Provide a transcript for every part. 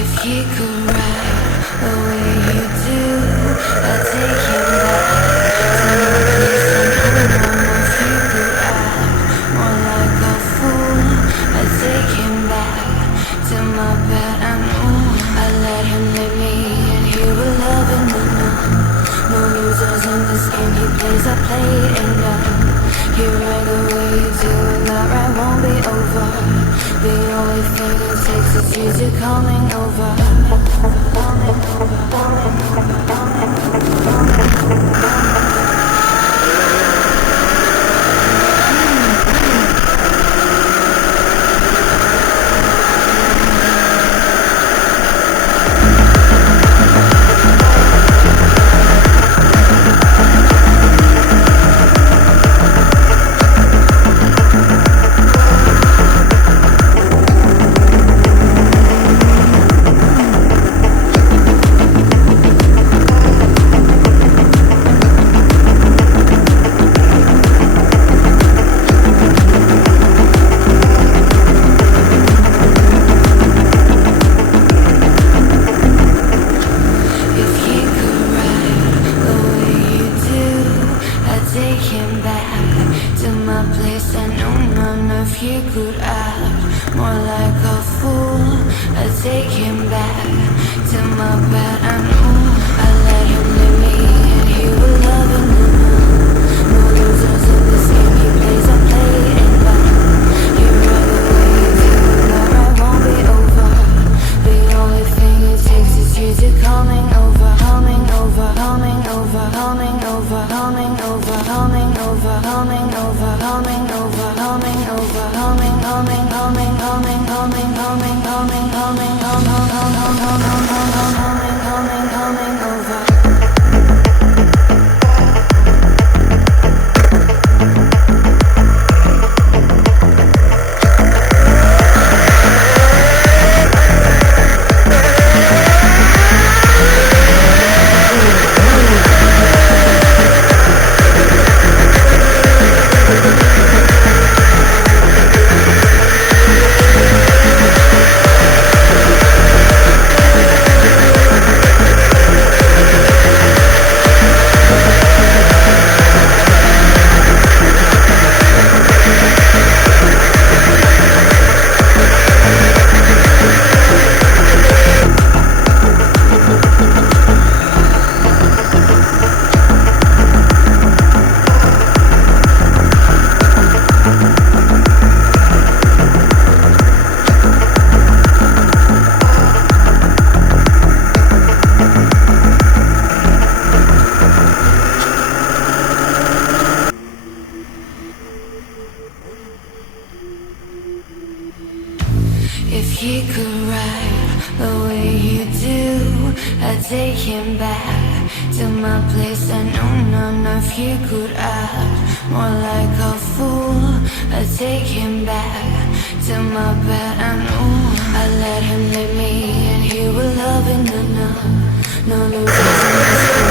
If he could ride the way you do, I'd take him back to my place. I don't know if you could act more like a fool. I'd take him back to my bed. I know I let him lead me, and he will love it. No losers in this game. He plays, I play, and he ride the way you do, and that ride won't be over. The only thing it takes is you to coming over. If he could ride the way you do, I'd take him back to my place. I know none of you could act more like a fool. I'd take him back to my bed. I know I let him lead me, and he will love it. No losers in this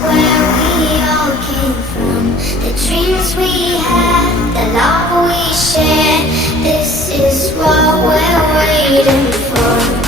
where we all came from. The dreams we had, the love we shared. This is what we're waiting for.